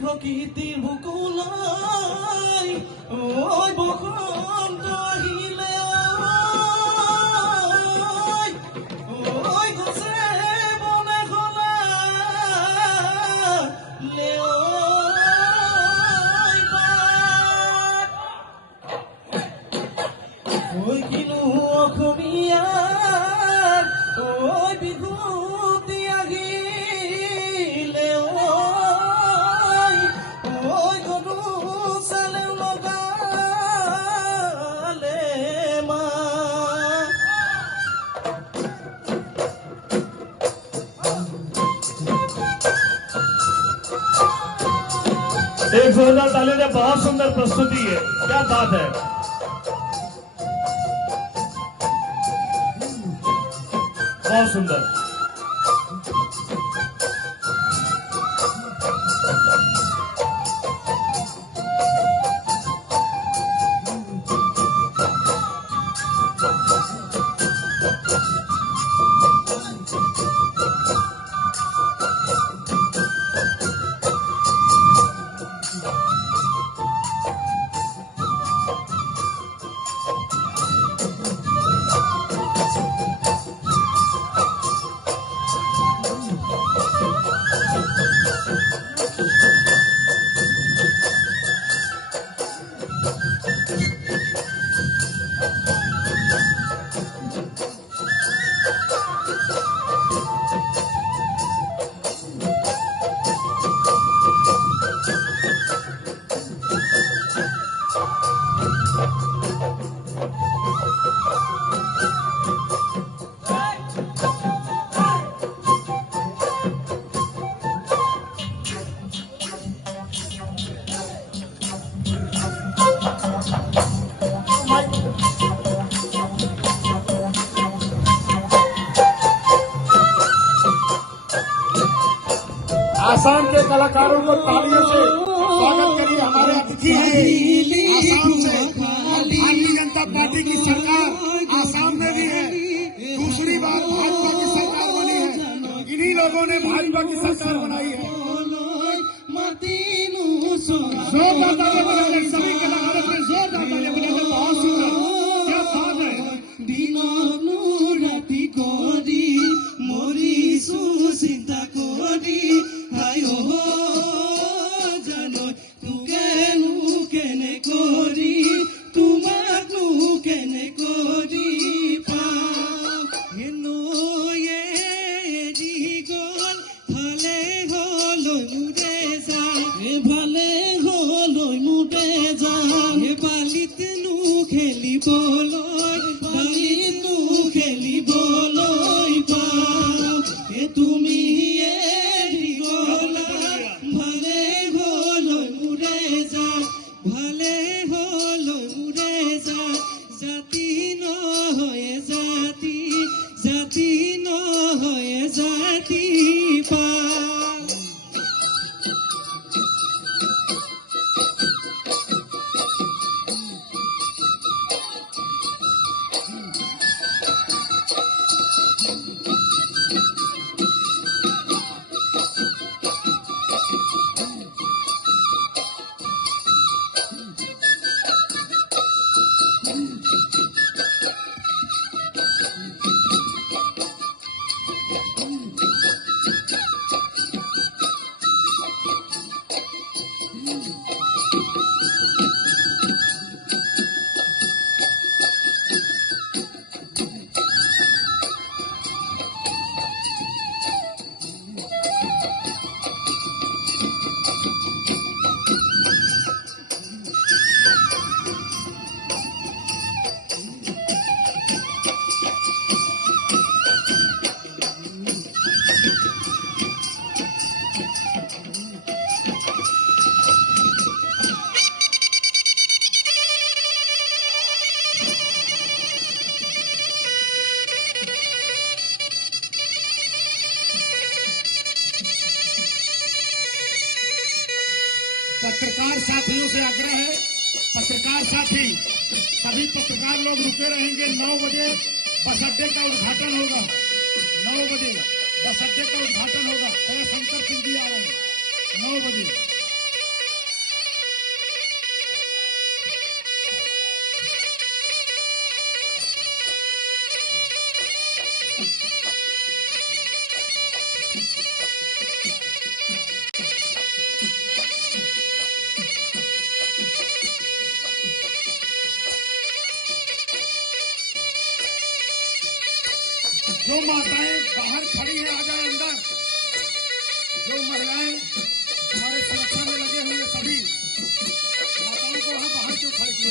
প্রকৃতির বুকুলাই ওই বসন্ত আহিলে ওই গছে বনে খোলালে ওই কিনো অসমীয়া ওই বিহুতি আহিলে ওই গরু চালে লগালে মা। एक जोरदार ताली ने बहुत सुंदर प्रस्तुति है, क्या बात है। बहुत सुंदर। आसाम के कलाकारों को तालियों से स्वागत करिए। हमारे अतिथि हैं आसाम से। भारतीय जनता पार्टी की सरकार आसाम में भी है, दूसरी बार भाजपा की सरकार बनी है। इन्हीं लोगों ने भाजपा की सरकार बनाई है। जोरदार तालियां बजाइए सभी कलाकारों से, जोरदार तालियां बजाइए। बहुत सुंदर, क्या बात है। চিন্তা কৰি জানো তোকেনো কেনে কৰি তোমাকনো কেনে কৰি পাম হেনো এৰি গ'ল ভালে হ'লৈ মুৰে যাম ভালে হ'লৈ মুৰে যাম বালিতনো খেলিবলৈ বালিতনো খেলিবলৈ পাম তুমি এৰি গ'লা ভালে হ'লৈ মুৰে যাম ভালে হ'লৈ মুৰে যাম জাতি নহয় জাতি জাতি নহয় জাতি পাম। पत्रकार साथियों से आग्रह है, पत्रकार साथी सभी पत्रकार लोग रुके रहेंगे। 9 बजे बस अड्डे का उद्घाटन होगा 9 बजे। बस अड्डे का उद्घाटन होगा, शंकर सिंह जी आ रहे हैं 9 बजे। जो माताएं बाहर खड़ी हैं आ जाए अंदर। जो महिलाएं हमारे सुरक्षा में लगे हुए सभी माताओं को वहां बाहर क्यों खड़ी किए?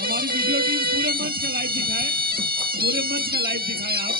हमारी वीडियो टीम पूरे मंच का लाइव दिखाए, पूरे मंच का लाइव दिखाए आप।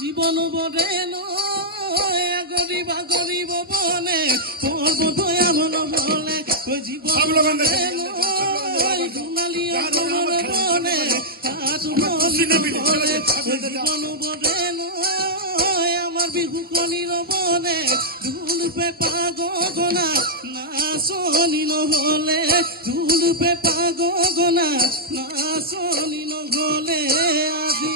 জীবন বদে গরিবা গরিব বনে পর্বত এমন বলে জীবন বদে সোনালী বনে জীবন বদে আমার বিহু কনির বনে ধুল পেপা গগনা নাচনি নহলে ধুল পেপা গগনা নাচনি নহলে আজি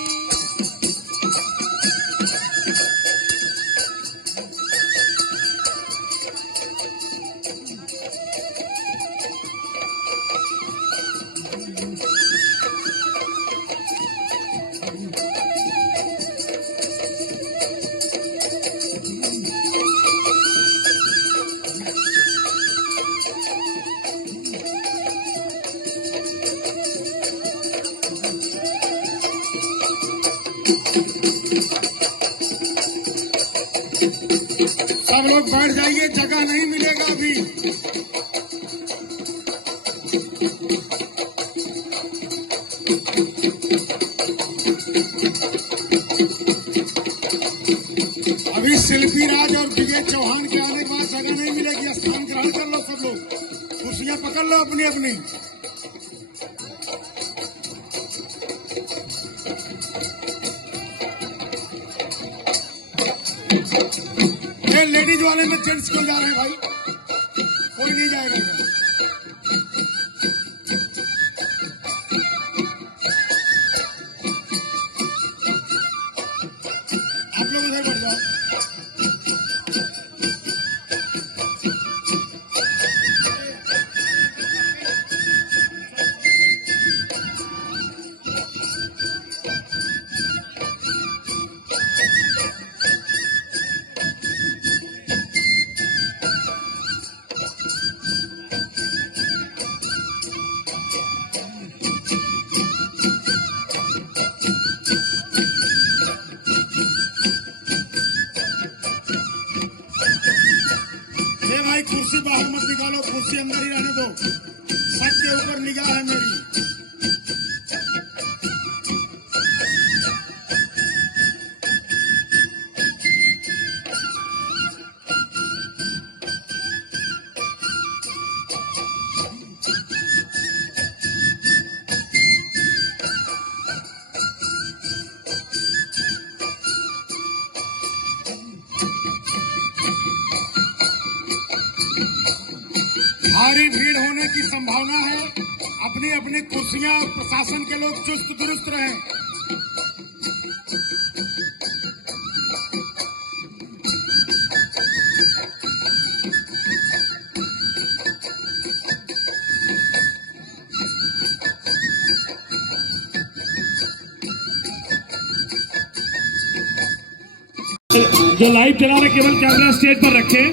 सब लोग बैठ जाइए, जगह नहीं मिलेगा अभी। अभी शिल्पी राज और विजय चौहान के आने के बाद जगह नहीं मिलेगी। स्थान ग्रहण कर लो सब लोग, कुर्सियां पकड़ लो अपनी अपनी। लेडीज वाले में जेंट्स क्यों जा रहे हैं भाई? कोई नहीं जाएगा इधर। आप लोग उधर बढ़ जाओ। भाई कुर्सी बाहर मत निकालो, कुर्सी अंदर ही रहने दो। सबके ऊपर निगाह है मेरी। भारी भीड़ होने की संभावना है। अपनी अपनी कुर्सियां, प्रशासन के लोग चुस्त दुरुस्त रहें। जो लाइव चला रहे केवल कैमरा स्टेज पर रखे,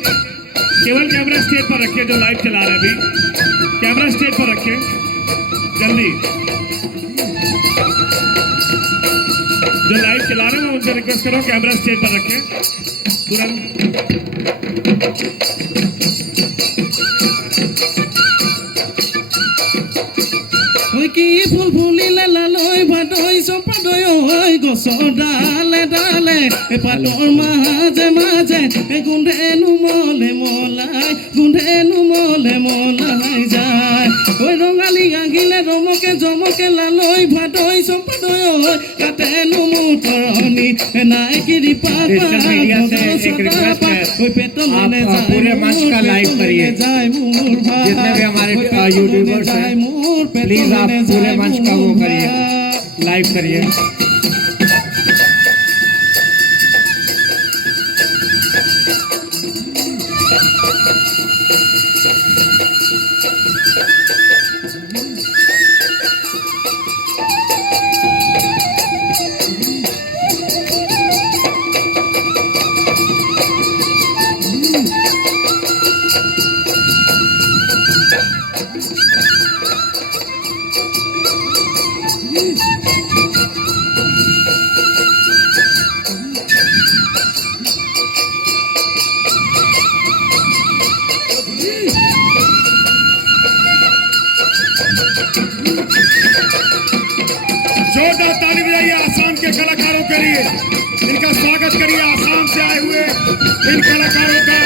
केवल कैमरा स्टेज पर रखे। जो लाइव चला रहे अभी कैमरा स्टेज पर रखे जल्दी। जो लाइव चला रहे हैं मैं उनसे रिक्वेस्ट कर रहा हूँ कैमरा स्टेज पर रखें तुरंत। কি ফুল ফুলিলে লালৈ ভাদৈ চপাদৈ হৈ গছৰ ডালে ডালে পাতৰ মাজে মাজে গোন্ধেনো মলে মলে মলাই গুন্ধেনো মলে মলাই যায় ওই ৰঙালী গাঙ্গিলে ৰমকে জমকে লালৈ ভাদৈ চম্পাদৈ কাটেনো মোৰ তৰণি নাই কিৰি পাপা ওই পেটলনে आप पूरे मंच का लाइव करिए। যায় মোৰ ভাই जितने भी हमारे यूट्यूबर्स हैं प्लीज आप पूरे मंच का वो करिए, लाइव करिए। जोरदार ताली बजाइए आसाम के कलाकारों के लिए। इनका स्वागत करिए आसाम से आए हुए इन कलाकारों का।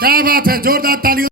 क्या बात है, जोरदार तालियों